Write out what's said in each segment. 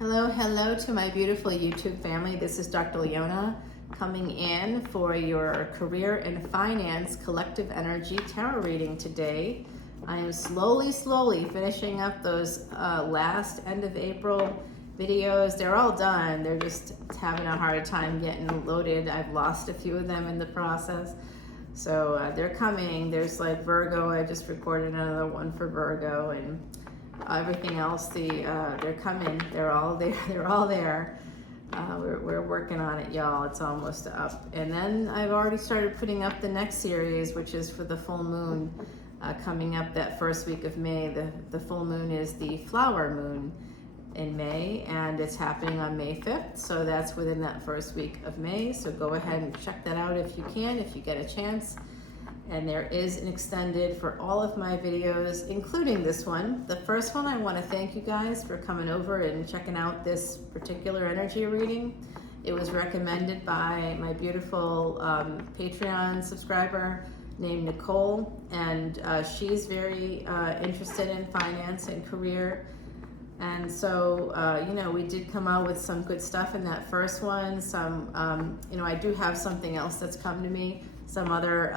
Hello to my beautiful YouTube family. This is Dr. Leona coming in for your career and finance collective energy tarot reading today. I am slowly finishing up those last end of April videos. They're all done. They're just having a hard time getting loaded. I've lost a few of them in the process. So they're coming. There's like Virgo. I just recorded another one for Virgo, and everything else, they're coming. They're all there. They're all there. We're working on it, y'all. It's almost up. And then I've already started putting up the next series, which is for the full moon coming up that first week of May. The full moon is the flower moon in May, and it's happening on May 5th. So that's within that first week of May. So go ahead and check that out if you can, if you get a chance. And there is an extended for all of my videos, including this one. The first one, I want to thank you guys for coming over and checking out this particular energy reading. It was recommended by my beautiful Patreon subscriber named Nicole, and she's very interested in finance and career. And so, we did come out with some good stuff in that first one. Some, I do have something else that's come to me. Some other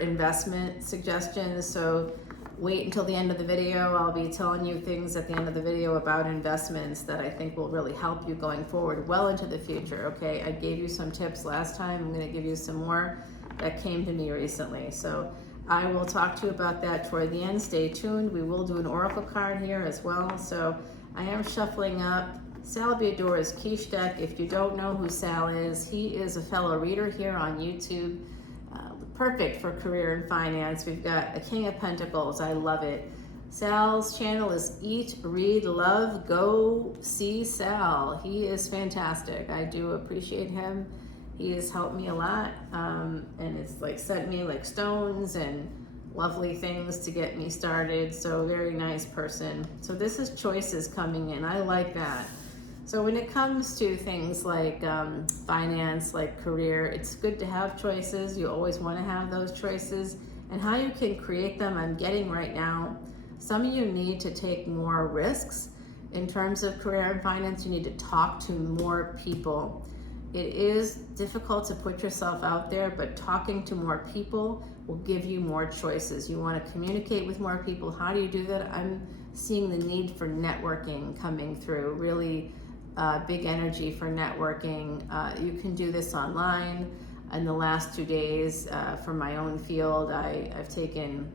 investment suggestions. So wait until the end of the video. I'll be telling you things at the end of the video about investments that I think will really help you going forward well into the future. Okay, I gave you some tips last time. I'm going to give you some more that came to me recently. So I will talk to you about that toward the end. Stay tuned. We will do an oracle card here as well. So I am shuffling up Sal Biador's quiche deck. If you don't know who Sal is, he is a fellow reader here on YouTube. Perfect for career and finance. We've got a King of Pentacles. I love it. Sal's channel is Eat, Read, Love. Go see Sal. He is fantastic. I do appreciate him. He has helped me a lot, and it's like sent me like stones and lovely things to get me started. So very nice person. So this is choices coming in. I like that. So when it comes to things like finance, like career, it's good to have choices. You always want to have those choices. And how you can create them, I'm getting right now. Some of you need to take more risks. In terms of career and finance, you need to talk to more people. It is difficult to put yourself out there, but talking to more people will give you more choices. You want to communicate with more people. How do you do that? I'm seeing the need for networking coming through, really big energy for networking. You can do this online. In the last 2 days for my own field, I've taken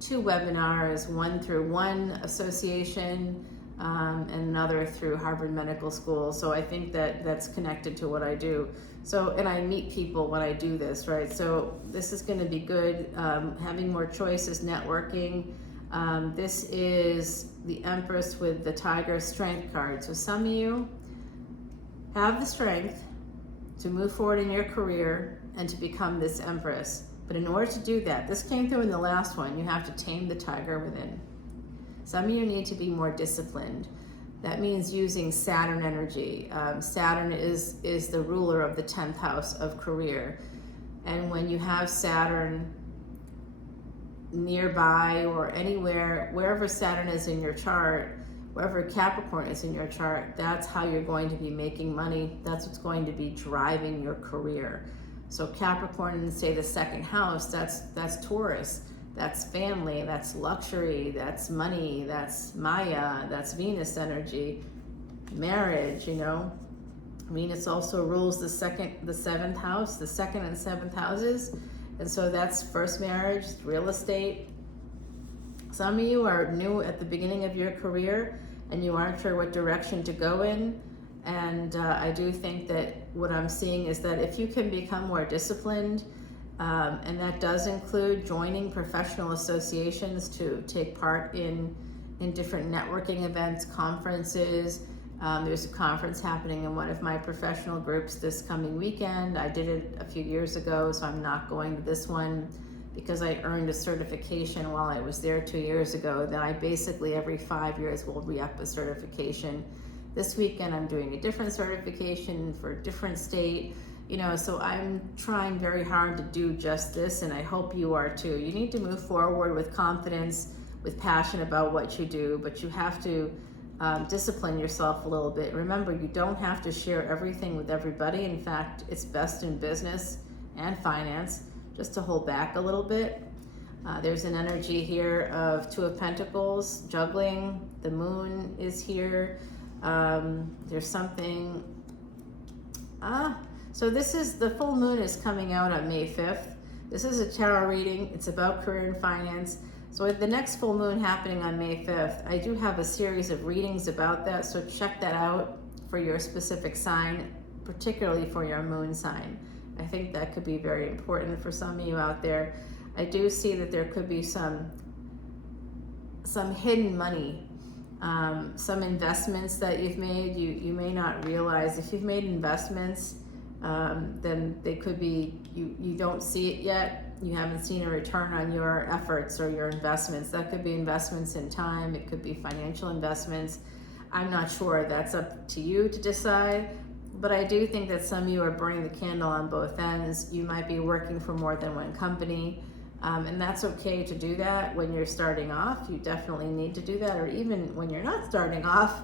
2 webinars, one through one association and another through Harvard Medical School. So I think that that's connected to what I do. So, and I meet people when I do this, right? So this is going to be good. Having more choices, networking. This is the Empress with the Tiger Strength card. So some of you have the strength to move forward in your career and to become this Empress. But in order to do that, this came through in the last one, you have to tame the tiger within. Some of you need to be more disciplined. That means using Saturn energy. Saturn is the ruler of the 10th house of career. And when you have Saturn nearby or anywhere, wherever Saturn is in your chart, wherever Capricorn is in your chart, that's how you're going to be making money. That's what's going to be driving your career. So Capricorn in, say, the second house, that's Taurus. That's family, that's luxury, that's money, that's Maya, that's Venus energy, marriage, Venus also rules the seventh house, the second and seventh houses. And so that's first marriage, real estate. Some of you are new at the beginning of your career and you aren't sure what direction to go in. And I do think that what I'm seeing is that if you can become more disciplined, and that does include joining professional associations to take part in different networking events, conferences. There's a conference happening in one of my professional groups this coming weekend. I did it a few years ago, so I'm not going to this one because I earned a certification while I was there 2 years ago. Then I basically every 5 years will re-up a certification. This weekend I'm doing a different certification for a different state. So I'm trying very hard to do just this, and I hope you are too. You need to move forward with confidence, with passion about what you do, but you have to discipline yourself a little bit. Remember, you don't have to share everything with everybody. In fact, it's best in business and finance just to hold back a little bit. There's an energy here of Two of Pentacles, juggling. The moon is here. There's something, so this is, the full moon is coming out on May 5th. This is a tarot reading. It's about career and finance. So with the next full moon happening on May 5th, I do have a series of readings about that. So check that out for your specific sign, particularly for your moon sign. I think that could be very important for some of you out there. I do see that there could be some hidden money, some investments that you've made. You may not realize if you've made investments, then they could be, you don't see it yet. You haven't seen a return on your efforts or your investments. That could be investments in time. It could be financial investments. I'm not sure. That's up to you to decide. But I do think that some of you are burning the candle on both ends. You might be working for more than one company. And that's okay to do that when you're starting off. You definitely need to do that. Or even when you're not starting off,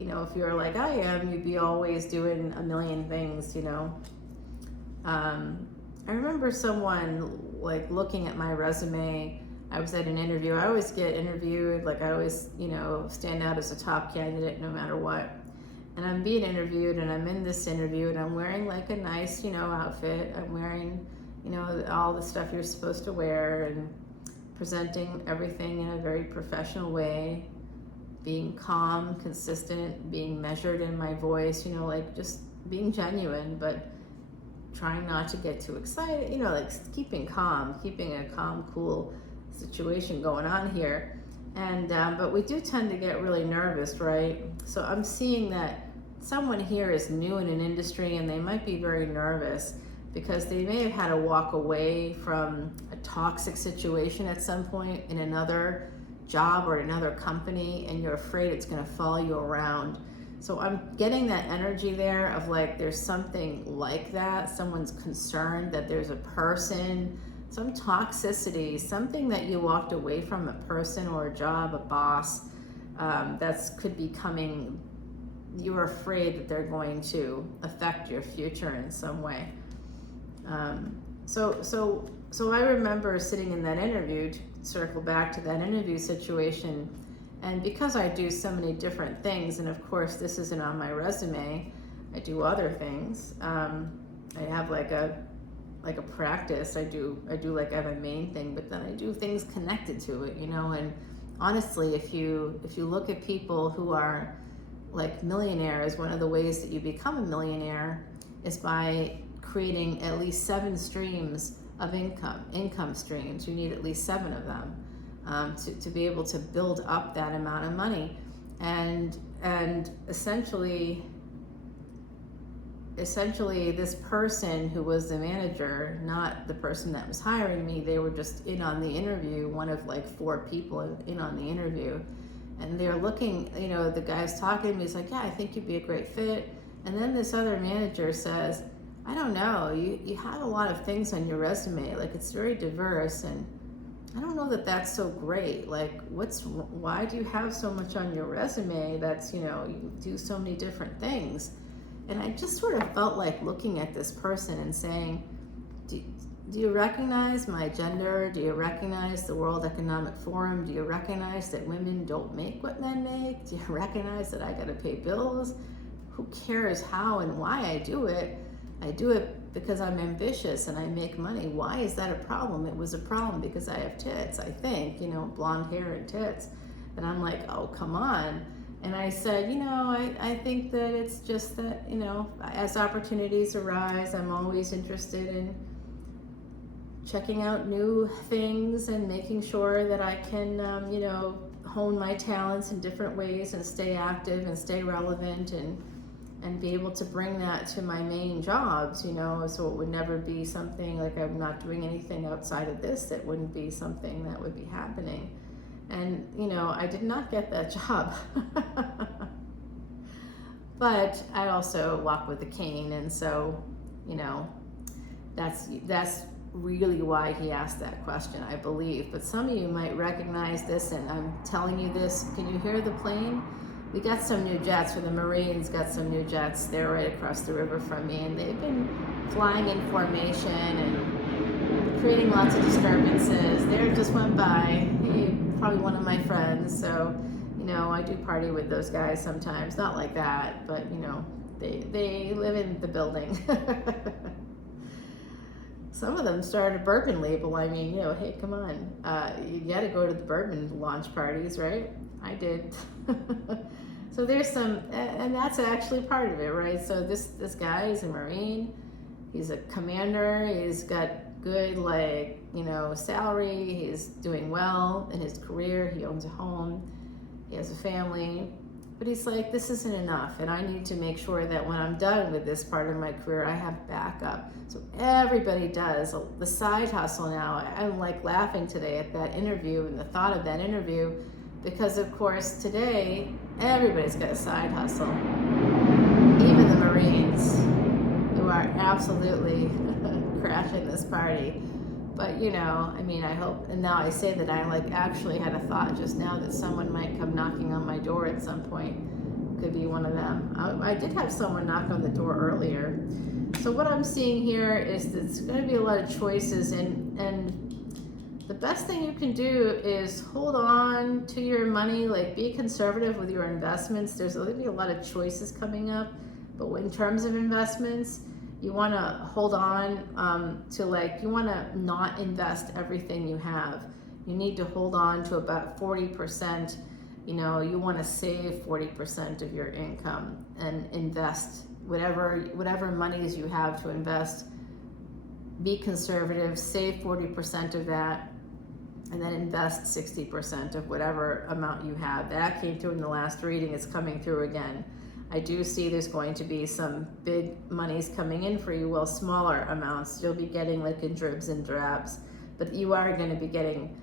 you know, if you're like I am, you'd be always doing a million things, you know. I remember someone like looking at my resume. I was at an interview. I always get interviewed. Like I always, you know, stand out as a top candidate no matter what. And I'm being interviewed, and I'm in this interview, and I'm wearing like a nice, you know, outfit. I'm wearing, you know, all the stuff you're supposed to wear, and presenting everything in a very professional way, being calm, consistent, being measured in my voice, you know, like just being genuine, but trying not to get too excited, you know, like keeping calm, keeping a calm, cool situation going on here. And but we do tend to get really nervous, right? So I'm seeing that someone here is new in an industry, and they might be very nervous because they may have had to walk away from a toxic situation at some point in another job or another company, and you're afraid it's going to follow you around. So I'm getting that energy there of like there's something like that. Someone's concerned that there's a person, some toxicity, something that you walked away from, a person or a job, a boss, that's could be coming. You're afraid that they're going to affect your future in some way. So I remember sitting in that interview, to circle back to that interview situation, and because I do so many different things, and of course this isn't on my resume, I do other things. I have like a practice. I do like I have a main thing, but then I do things connected to it, you know. And honestly, if you look at people who are like millionaires, one of the ways that you become a millionaire is by creating at least 7 streams of income streams. You need at least 7 of them to be able to build up that amount of money. And essentially this person who was the manager, not the person that was hiring me, they were just in on the interview, one of like 4 people in on the interview. And they're looking, you know, the guy's talking to me, he's like, yeah, I think you'd be a great fit. And then this other manager says, I don't know, you have a lot of things on your resume, like it's very diverse, and I don't know that that's so great. Like, why do you have so much on your resume that's, you know, you do so many different things? And I just sort of felt like looking at this person and saying, do you recognize my gender? Do you recognize the World Economic Forum? Do you recognize that women don't make what men make? Do you recognize that I gotta pay bills? Who cares how and why I do it? I do it because I'm ambitious and I make money. Why is that a problem? It was a problem because I have tits, I think, you know, blonde hair and tits. And I'm like, oh, come on. And I said, you know, I think that it's just that, you know, as opportunities arise, I'm always interested in checking out new things and making sure that I can, you know, hone my talents in different ways and stay active and stay relevant and be able to bring that to my main jobs, you know, so it would never be something like I'm not doing anything outside of this that wouldn't be something that would be happening. And, you know, I did not get that job. But I also walk with a cane, and so, you know, that's really why he asked that question, I believe. But some of you might recognize this, and I'm telling you this. Can you hear the plane? we got some new jets, or the Marines got some new jets. They're right across the river from me, and they've been flying in formation and creating lots of disturbances. They just went by. Hey, probably one of my friends. So, you know, I do party with those guys sometimes. Not like that, but you know, they live in the building. Some of them started a bourbon label. I mean, you know, hey, come on. You got to go to the bourbon launch parties, right? I did. So there's some, and that's actually part of it, right? So this guy is a Marine. He's a commander. He's got good, like, you know, salary. He's doing well in his career. He owns a home. He has a family. But he's like, this isn't enough, and I need to make sure that when I'm done with this part of my career, I have backup. So everybody does. The side hustle now, I'm like laughing today at that interview and the thought of that interview, because of course today, everybody's got a side hustle. Even the Marines, who are absolutely crashing this party. But you know, I mean, I hope, and now I say that I like actually had a thought just now that someone might come knocking on my door at some point. Could be one of them. I did have someone knock on the door earlier. So what I'm seeing here is that it's going to be a lot of choices, and the best thing you can do is hold on to your money, like be conservative with your investments. There's going to be a lot of choices coming up, but in terms of investments, you want to hold on to, like, you want to not invest everything you have. You need to hold on to about 40%. You know, you want to save 40% of your income and invest whatever monies you have to invest. Be conservative, save 40% of that, and then invest 60% of whatever amount you have. That came through in the last reading. It's coming through again. I do see there's going to be some big monies coming in for you. Well, smaller amounts you'll be getting, like in dribs and drabs, but you are going to be getting,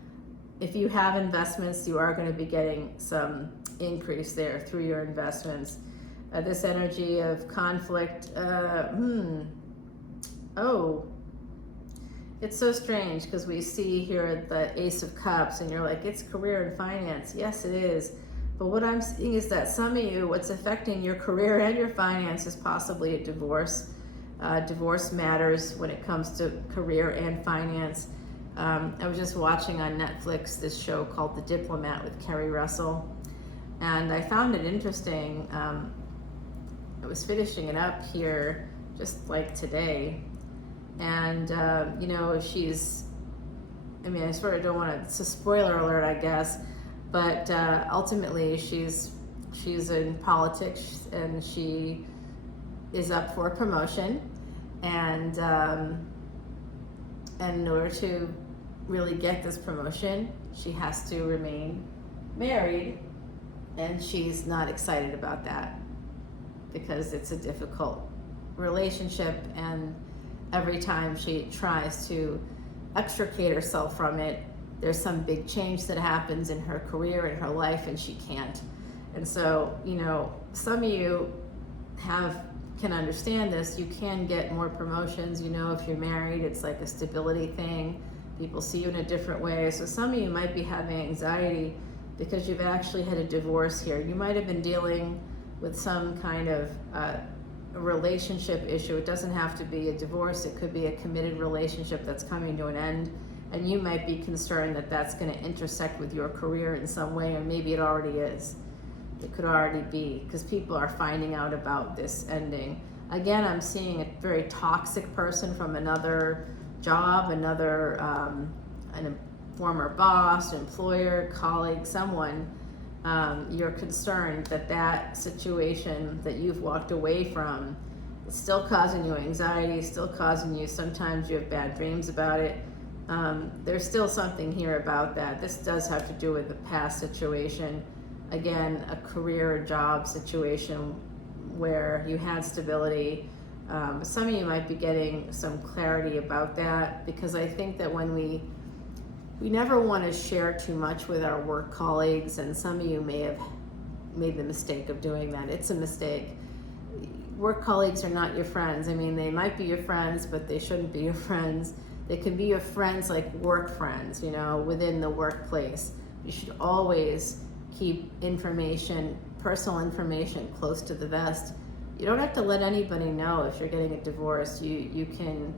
if you have investments, you are going to be getting some increase there through your investments. This energy of conflict, it's so strange, because we see here the Ace of Cups, and you're like, it's career and finance. Yes, it is. But what I'm seeing is that some of you, what's affecting your career and your finances, possibly a divorce. Divorce matters when it comes to career and finance. I was just watching on Netflix this show called The Diplomat with Kerry Russell, and I found it interesting. I was finishing it up here just like today, and you know, I sort of don't want to, it's a spoiler alert, I guess, but ultimately she's in politics, and she is up for a promotion, and in order to really get this promotion, she has to remain married, and she's not excited about that because it's a difficult relationship, and every time she tries to extricate herself from it, there's some big change that happens in her career, in her life, and she can't. And so, you know, some of you can understand this. You can get more promotions. You know, if you're married, it's like a stability thing. People see you in a different way. So some of you might be having anxiety because you've actually had a divorce here. You might have been dealing with some kind of a relationship issue. It doesn't have to be a divorce. It could be a committed relationship that's coming to an end. And you might be concerned that that's going to intersect with your career in some way, or maybe it already is. It could already be, because people are finding out about this ending. Again, I'm seeing a very toxic person from another job, another a former boss, employer, colleague, someone. You're concerned that that situation that you've walked away from is still causing you anxiety, still causing you, sometimes you have bad dreams about it. There's still something here about that. This does have to do with the past situation. Again, a career or job situation where you had stability. Some of you might be getting some clarity about that, because I think that when we never want to share too much with our work colleagues, and some of you may have made the mistake of doing that. It's a mistake. Work colleagues are not your friends. I mean, they might be your friends, but they shouldn't be your friends. They can be your friends, like work friends, you know, within the workplace. You should always keep information personal information close to the vest. You don't have to let anybody know if you're getting a divorce. You can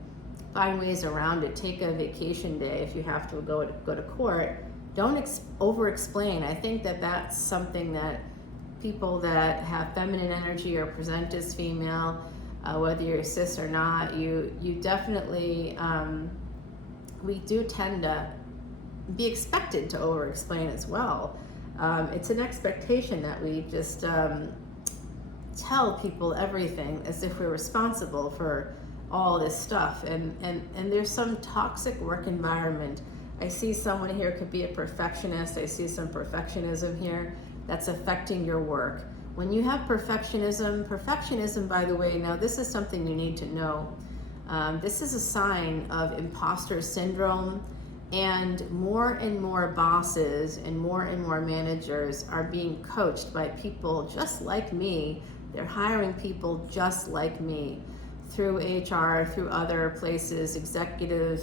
find ways around it. Take a vacation day if you have to go to court. Don't over-explain. I think that that's something that people that have feminine energy or present as female, whether you're cis or not, you definitely, we do tend to be expected to over-explain as well. It's an expectation that we just tell people everything as if we're responsible for all this stuff, and there's some toxic work environment. I see someone here could be a perfectionist. I see some perfectionism here that's affecting your work. When you have perfectionism, by the way, now this is something you need to know. This is a sign of imposter syndrome, and more bosses and more managers are being coached by people just like me. They're hiring people just like me through HR, through other places. Executive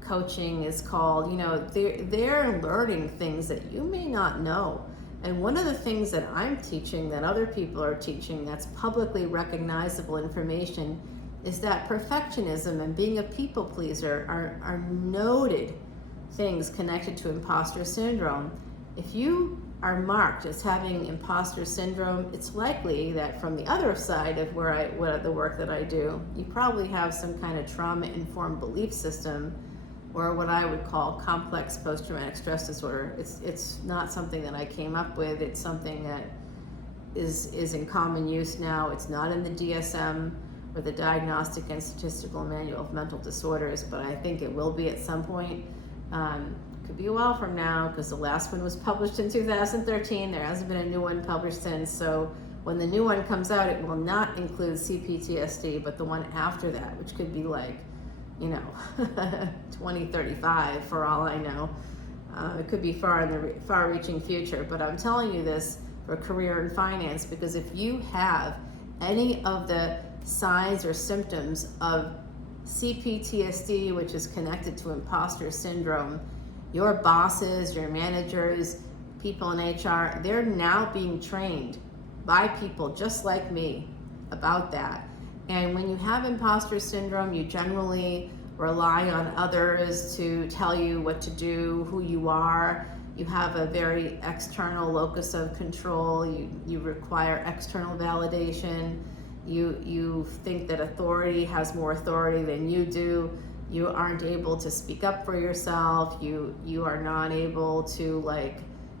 coaching is called. They're learning things that you may not know. And one of the things that I'm teaching that other people are teaching that's publicly recognizable information is that perfectionism and being a people pleaser are noted things connected to imposter syndrome. If you are marked as having imposter syndrome, it's likely that from the other side of the work that I do, you probably have some kind of trauma-informed belief system, or what I would call complex post-traumatic stress disorder. It's not something that I came up with. It's something that is in common use now. It's not in the DSM or the Diagnostic and Statistical Manual of Mental Disorders, but I think it will be at some point. Could be a while from now, because the last one was published in 2013. There hasn't been a new one published since. So when the new one comes out, it will not include CPTSD, but the one after that, which could be like, 2035 for all I know. It could be far in the far-reaching future, but I'm telling you this for career and finance, because if you have any of the signs or symptoms of CPTSD, which is connected to imposter syndrome, your bosses, your managers, people in HR, they're now being trained by people just like me about that. And when you have imposter syndrome, you generally rely on others to tell you what to do, who you are. You have a very external locus of control. You require external validation. You think that authority has more authority than you do. You aren't able to speak up for yourself. You are not able to,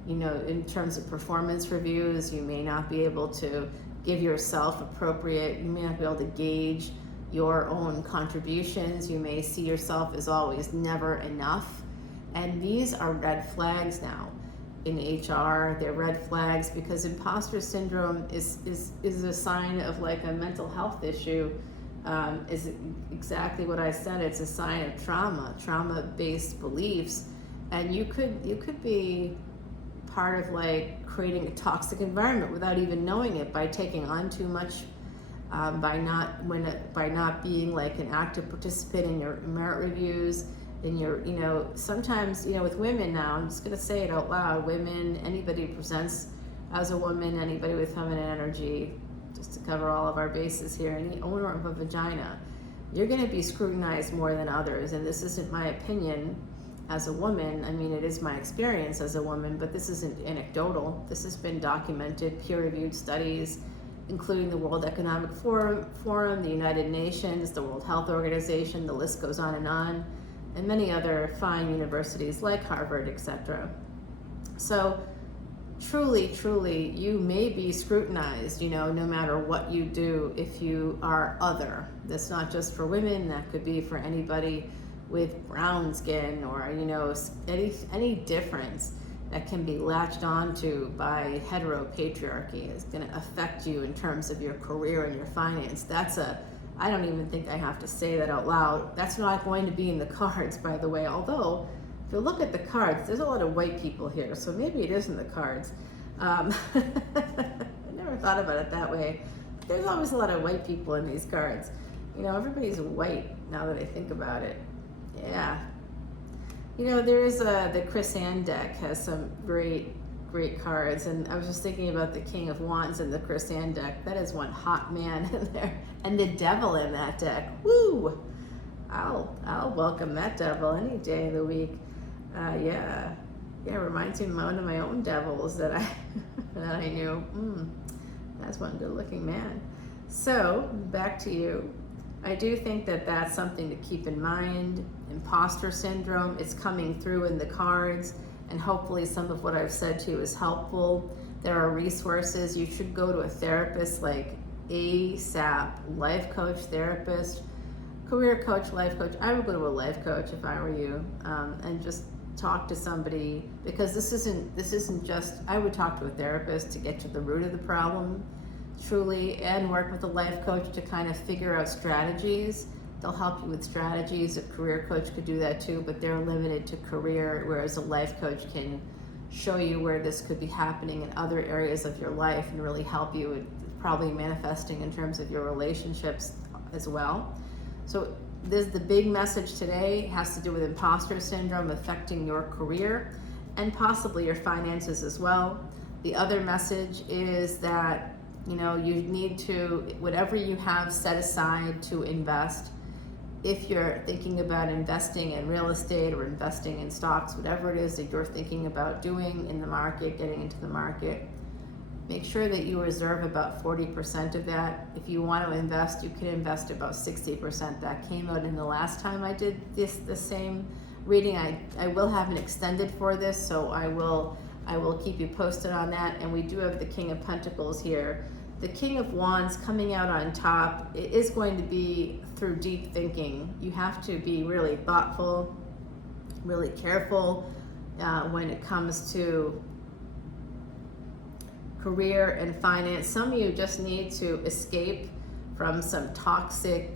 in terms of performance reviews, you may not be able to give yourself appropriate, you may not be able to gauge your own contributions. You may see yourself as always never enough. And these are red flags now in HR. They're red flags because imposter syndrome is a sign of like a mental health issue. Is exactly what I said. It's a sign of trauma-based beliefs. And you could be part of like creating a toxic environment without even knowing it, by taking on too much, by not being like an active participant in your merit reviews, in your, sometimes, with women now, I'm just gonna say it out loud, women, anybody who presents as a woman, anybody with feminine energy, just to cover all of our bases here, any owner of a vagina, you're gonna be scrutinized more than others. And this isn't my opinion as a woman. I mean, it is my experience as a woman, but this isn't anecdotal. This has been documented, peer-reviewed studies, including the World Economic Forum, the United Nations, the World Health Organization, the list goes on, and many other fine universities like Harvard, etc. So truly, you may be scrutinized, no matter what you do, if you are other. That's not just for women, that could be for anybody with brown skin, or any difference that can be latched onto by heteropatriarchy is going to affect you in terms of your career and your finance. I don't even think I have to say that out loud. That's not going to be in the cards, by the way, although if you look at the cards, there's a lot of white people here, so maybe it is in the cards. I never thought about it that way. There's always a lot of white people in these cards. Everybody's white now that I think about it. Yeah. There is the Chris Ann deck has some great great cards. And I was just thinking about the King of Wands in the Chris Ann deck. That is one hot man in there. And the Devil in that deck. Woo! I'll welcome that Devil any day of the week. Yeah, reminds me of one of my own devils that I knew. That's one good-looking man. So back to you. I do think that that's something to keep in mind. Imposter syndrome, it's coming through in the cards, and hopefully some of what I've said to you is helpful. There are resources. You should go to a therapist like ASAP, life coach, therapist, career coach, life coach. I would go to a life coach if I were you, and just talk to somebody, because this isn't just, I would talk to a therapist to get to the root of the problem truly, and work with a life coach to kind of figure out strategies. They'll help you with strategies. A career coach could do that too, but they're limited to career, whereas a life coach can show you where this could be happening in other areas of your life and really help you with probably manifesting in terms of your relationships as well. So the big message today has to do with imposter syndrome affecting your career and possibly your finances as well. The other message is that, you need to, whatever you have set aside to invest, if you're thinking about investing in real estate or investing in stocks, whatever it is that you're thinking about doing in the market, getting into the market, make sure that you reserve about 40% of that. If you want to invest, you can invest about 60%. That came out in the last time I did the same reading. I will have an extended for this, so I will keep you posted on that. And we do have the King of Pentacles here. The King of Wands coming out on top, it is going to be through deep thinking. You have to be really thoughtful, really careful when it comes to career and finance. Some of you just need to escape from some toxic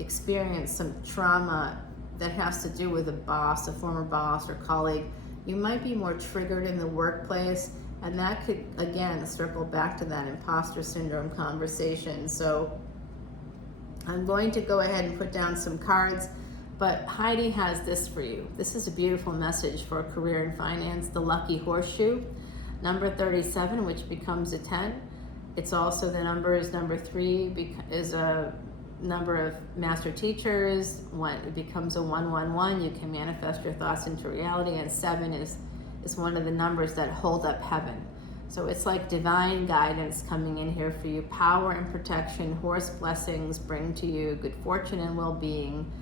experience, some trauma that has to do with a boss, a former boss or colleague. You might be more triggered in the workplace, and that could, again, circle back to that imposter syndrome conversation. So I'm going to go ahead and put down some cards, but Heidi has this for you. This is a beautiful message for career and finance. The Lucky Horseshoe, number 37, which becomes a 10. It's also the number 3 is a number of master teachers. It becomes a 111. You can manifest your thoughts into reality. And 7 is one of the numbers that hold up heaven. So it's like divine guidance coming in here for you. Power and protection, horse blessings bring to you good fortune and well-being,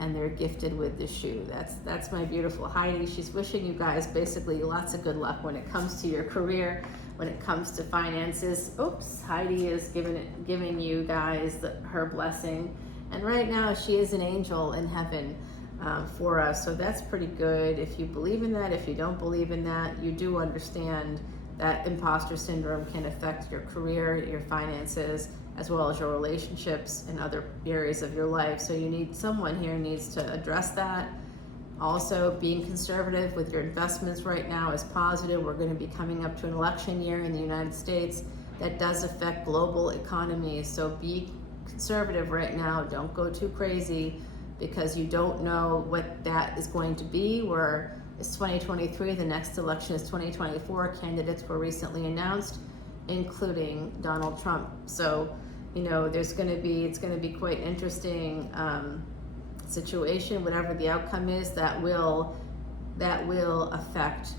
and they're gifted with the shoe. That's my beautiful Heidi. She's wishing you guys basically lots of good luck when it comes to your career, when it comes to finances. Oops, Heidi is giving you guys her blessing. And right now she is an angel in heaven for us. So that's pretty good. If you believe in that, if you don't believe in that, you do understand that imposter syndrome can affect your career, your finances, as well as your relationships and other areas of your life. So someone here needs to address that. Also, being conservative with your investments right now is positive. We're going to be coming up to an election year in the United States that does affect global economies. So be conservative right now. Don't go too crazy, because you don't know what that is going to be. It's 2023, the next election is 2024. Candidates were recently announced, including Donald Trump. So, it's going to be quite interesting situation. Whatever the outcome is, that will affect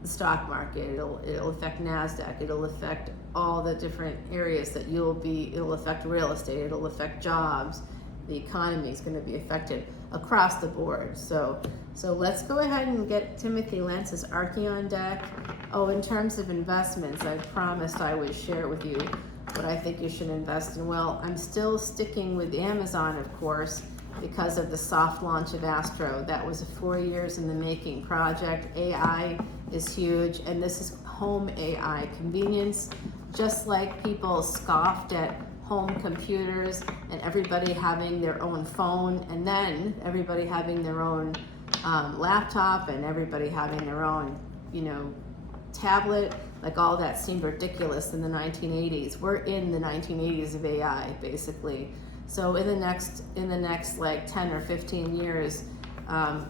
the stock market. It'll affect NASDAQ. It'll affect all the different areas that it'll affect real estate. It'll affect jobs. The economy is going to be affected across the board. So let's go ahead and get Timothy Lance's Archeon deck. Oh, in terms of investments, I promised I would share with you what I think you should invest in. Well, I'm still sticking with Amazon, of course, because of the soft launch of Astro. That was a 4 years in the making project. AI is huge, and this is home AI convenience. Just like people scoffed at home computers and everybody having their own phone, and then everybody having their own laptop, and everybody having their own, tablet, like all that seemed ridiculous in the 1980s. We're in the 1980s of AI, basically. So in the next like 10 or 15 years,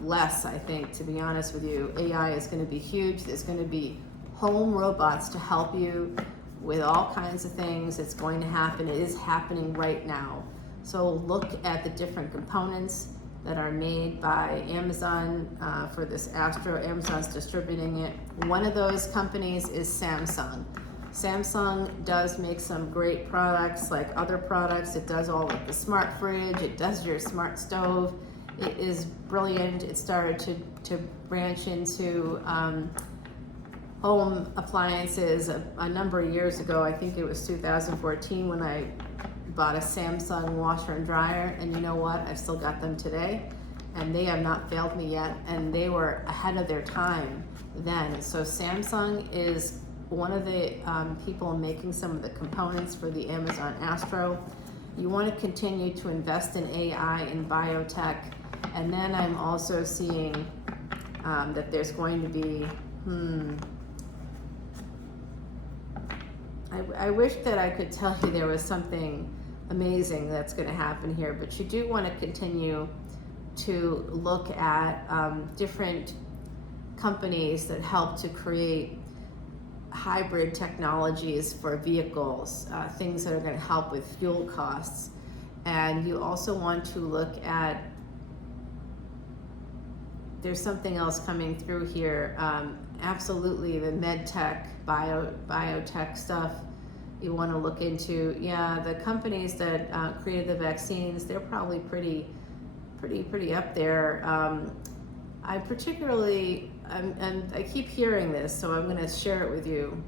less, I think, to be honest with you. AI is going to be huge. There's going to be home robots to help you with all kinds of things. It's going to happen. It is happening right now. So look at the different components that are made by Amazon for this Amazon's distributing it. One of those companies is Samsung. Samsung does make some great products like other products. It does all of the smart fridge, it does your smart stove. It is brilliant. It started to branch into home appliances a number of years ago. I think it was 2014 when I bought a Samsung washer and dryer, and you know what? I've still got them today, and they have not failed me yet, and they were ahead of their time then. So Samsung is one of the people making some of the components for the Amazon Astro. You want to continue to invest in AI and biotech, and then I'm also seeing that there's going to be, I wish that I could tell you there was something amazing that's going to happen here, but you do want to continue to look at different companies that help to create hybrid technologies for vehicles, things that are going to help with fuel costs. And you also want to look at, there's something else coming through here, absolutely the med tech, biotech stuff you want to look into. Yeah, the companies that created the vaccines, they're probably pretty up there. I particularly, and I keep hearing this, so I'm going to share it with you.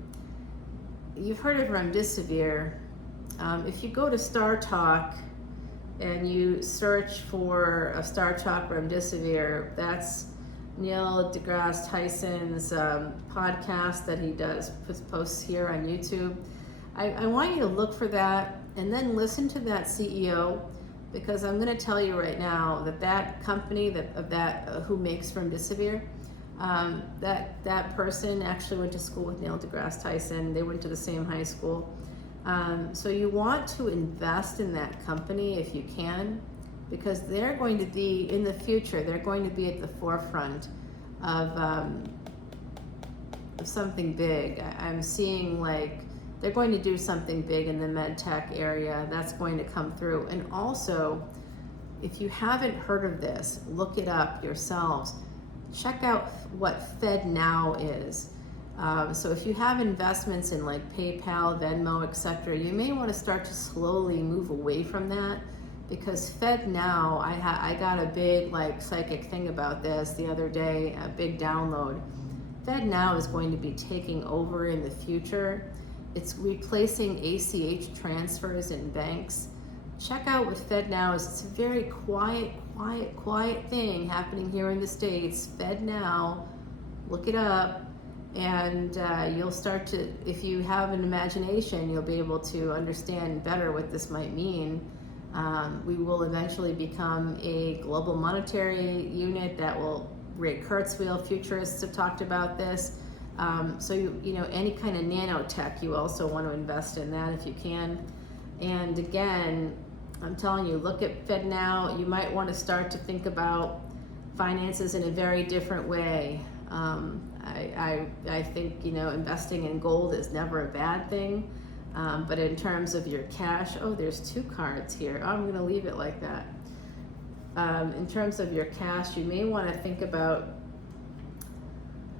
You've heard of remdesivir. If you go to Star Talk and you search for a Star Talk remdesivir, that's Neil deGrasse Tyson's podcast that he does, posts here on YouTube. I want you to look for that and then listen to that CEO, because I'm going to tell you right now that that company who makes remdesivir, that person actually went to school with Neil deGrasse Tyson. They went to the same high school. So you want to invest in that company if you can, because they're going to be, in the future, they're going to be at the forefront of something big. I'm seeing like they're going to do something big in the med tech area that's going to come through. And also, if you haven't heard of this, look it up yourselves. Check out what FedNow is. So if you have investments in like PayPal, Venmo, etc., you may want to start to slowly move away from that, because FedNow, I got a big like psychic thing about this the other day, a big download. FedNow is going to be taking over in the future. It's replacing ACH transfers in banks. Check out what FedNow is. It's a very quiet thing happening here in the States. FedNow, look it up, and you'll start to, if you have an imagination, you'll be able to understand better what this might mean. We will eventually become a global monetary unit that will, Ray Kurzweil, futurists have talked about this. So you know, any kind of nanotech, you also want to invest in that if you can. And again, I'm telling you, look at FedNow. You might want to start to think about finances in a very different way. I think, you know, investing in gold is never a bad thing. But in terms of your cash, oh, there's 2 cards here. I'm going to leave it like that. In terms of your cash, you may want to think about,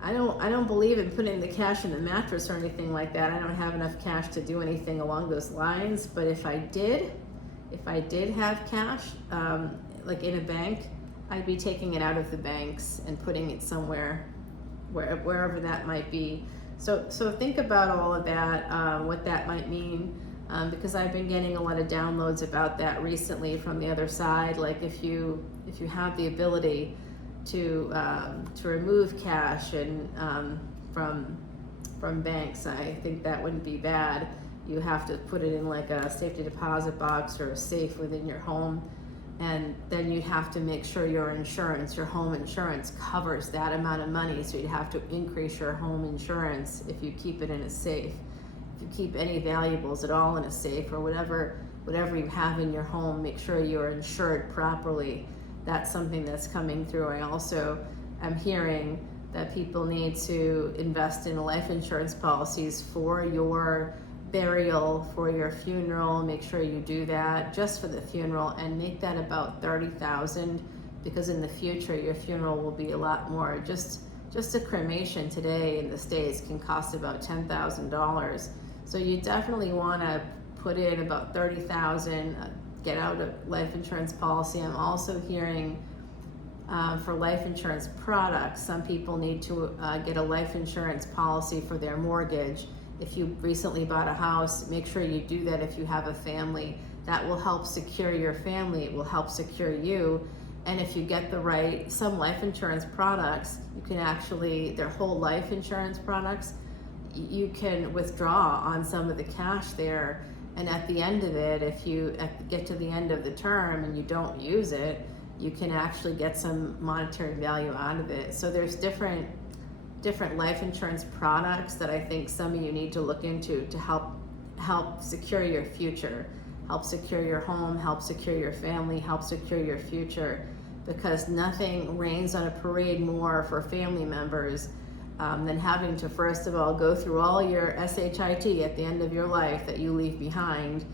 I don't believe in putting the cash in the mattress or anything like that. I don't have enough cash to do anything along those lines. But if I did have cash, like in a bank, I'd be taking it out of the banks and putting it somewhere, wherever that might be. So think about all of that, what that might mean, because I've been getting a lot of downloads about that recently from the other side. Like if you have the ability to remove cash and from banks, I think that wouldn't be bad. You have to put it in like a safety deposit box or a safe within your home, and then you'd have to make sure your insurance, your home insurance, covers that amount of money. So you'd have to increase your home insurance if you keep it in a safe. If you keep any valuables at all in a safe, or whatever you have in your home, make sure you're insured properly. that's something that's coming through. I also am hearing that people need to invest in life insurance policies for your burial, for your funeral. Make sure you do that just for the funeral, and make that about $30,000, because in the future your funeral will be a lot more. Just a cremation today in the States can cost about $10,000. So you definitely want to put in about $30,000, get out a life insurance policy. I'm also hearing for life insurance products, some people need to get a life insurance policy for their mortgage. If you recently bought a house, make sure you do that if you have a family. That will help secure your family, it will help secure you. And if you get some life insurance products, you can actually, they're whole life insurance products, you can withdraw on some of the cash there. And at the end of it, if you get to the end of the term and you don't use it, you can actually get some monetary value out of it. So there's different life insurance products that I think some of you need to look into to help secure your future, help secure your home, help secure your family, help secure your future, because nothing rains on a parade more for family members than having to, first of all, go through all your SHIT at the end of your life that you leave behind.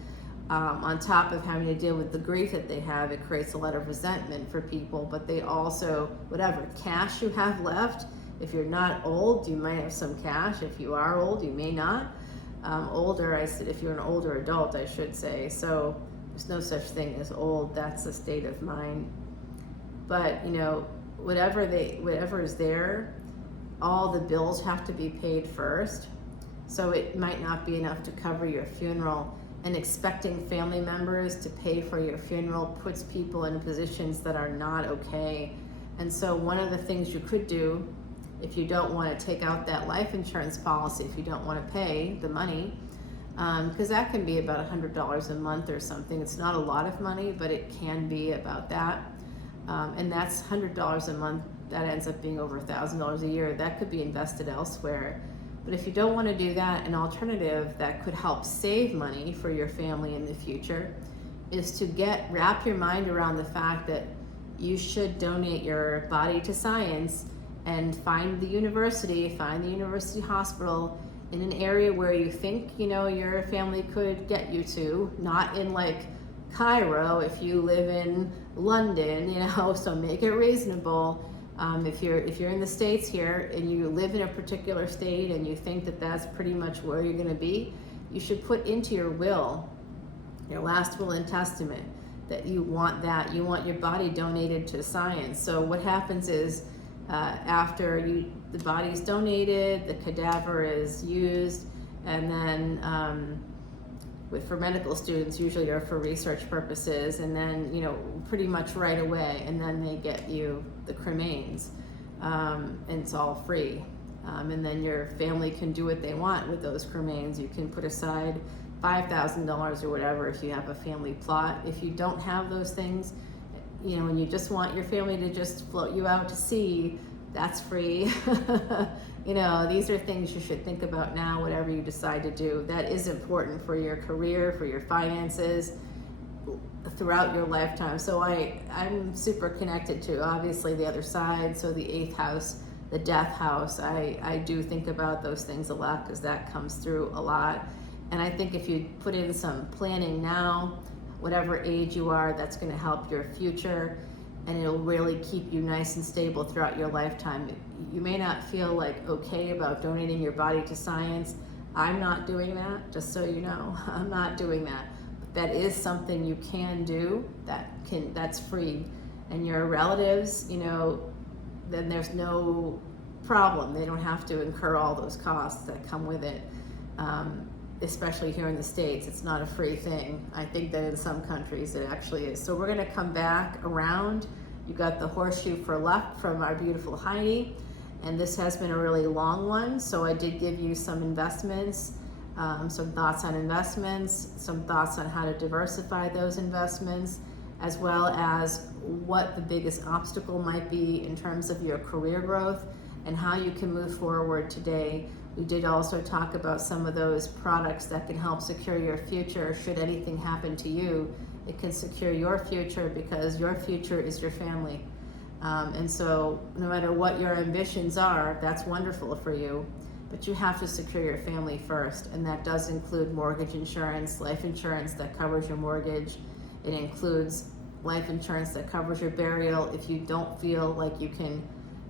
On top of having to deal with the grief that they have, it creates a lot of resentment for people. But they also, whatever cash you have left, if you're not old, you might have some cash. If you are old, you may not. Older, I said, if you're an older adult, I should say. So there's no such thing as old. That's a state of mind. But whatever is there, all the bills have to be paid first. So it might not be enough to cover your funeral. And expecting family members to pay for your funeral puts people in positions that are not okay. And so one of the things you could do, if you don't want to take out that life insurance policy, if you don't want to pay the money, because that can be about $100 a month or something. It's not a lot of money, but it can be about that. And that's $100 a month. That ends up being over $1,000 a year. That could be invested elsewhere. But if you don't want to do that, an alternative that could help save money for your family in the future is to wrap your mind around the fact that you should donate your body to science and find the university hospital in an area where you think your family could get you to, not in like Cairo if you live in London, so make it reasonable. If you're in the States here and you live in a particular state and you think that that's pretty much where you're going to be, you should put into your will, your last will and testament, that you want your body donated to science. So what happens is after the body's donated, the cadaver is used, and then for medical students usually or for research purposes, and then pretty much right away, and then they get you the cremains, and it's all free, and then your family can do what they want with those cremains. You can put aside $5,000 or whatever if you have a family plot. If you don't have those things, and you just want your family to just float you out to sea, that's free. These are things you should think about now, whatever you decide to do. That is important for your career, for your finances, throughout your lifetime. So I'm super connected to, obviously, the other side. So the 8th house, the death house, I do think about those things a lot because that comes through a lot. And I think if you put in some planning now, whatever age you are, that's going to help your future, and it'll really keep you nice and stable throughout your lifetime. You may not feel okay about donating your body to science. I'm not doing that, just so you know. I'm not doing that. But that is something you can do that's free. And your relatives, then there's no problem. They don't have to incur all those costs that come with it. Especially here in the States, it's not a free thing. I think that in some countries it actually is. So we're gonna come back around. You got the horseshoe for luck from our beautiful Heidi, and this has been a really long one. So I did give you some investments, some thoughts on investments, some thoughts on how to diversify those investments, as well as what the biggest obstacle might be in terms of your career growth and how you can move forward today. We did also talk about some of those products that can help secure your future should anything happen to you It can secure your future, because your future is your family. And so no matter what your ambitions are, that's wonderful for you, but you have to secure your family first. And that does include mortgage insurance, life insurance that covers your mortgage. It includes life insurance that covers your burial if you don't feel like you can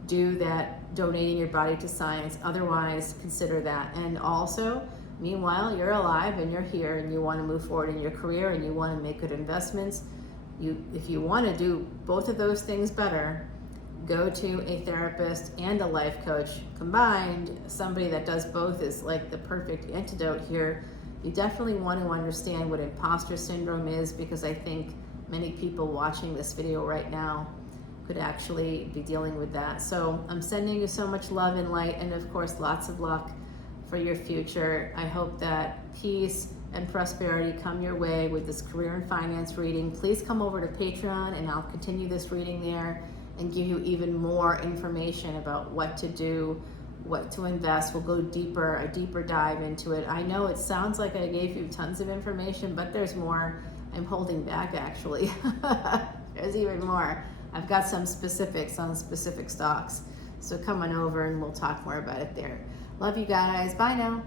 do that, donating your body to science. Otherwise, consider that. And also, meanwhile, you're alive and you're here and you want to move forward in your career and you want to make good investments. If you want to do both of those things better, go to a therapist and a life coach combined. Somebody that does both is like the perfect antidote here. You definitely want to understand what imposter syndrome is, because I think many people watching this video right now could actually be dealing with that. So I'm sending you so much love and light, and of course lots of luck for your future. I hope that peace and prosperity come your way with this career and finance reading. Please come over to Patreon and I'll continue this reading there and give you even more information about what to do, what to invest. We'll go deeper, a deeper dive into it. I know it sounds like I gave you tons of information, but there's more. I'm holding back actually. There's even more. I've got some specifics on specific stocks. So come on over and we'll talk more about it there. Love you guys. Bye now.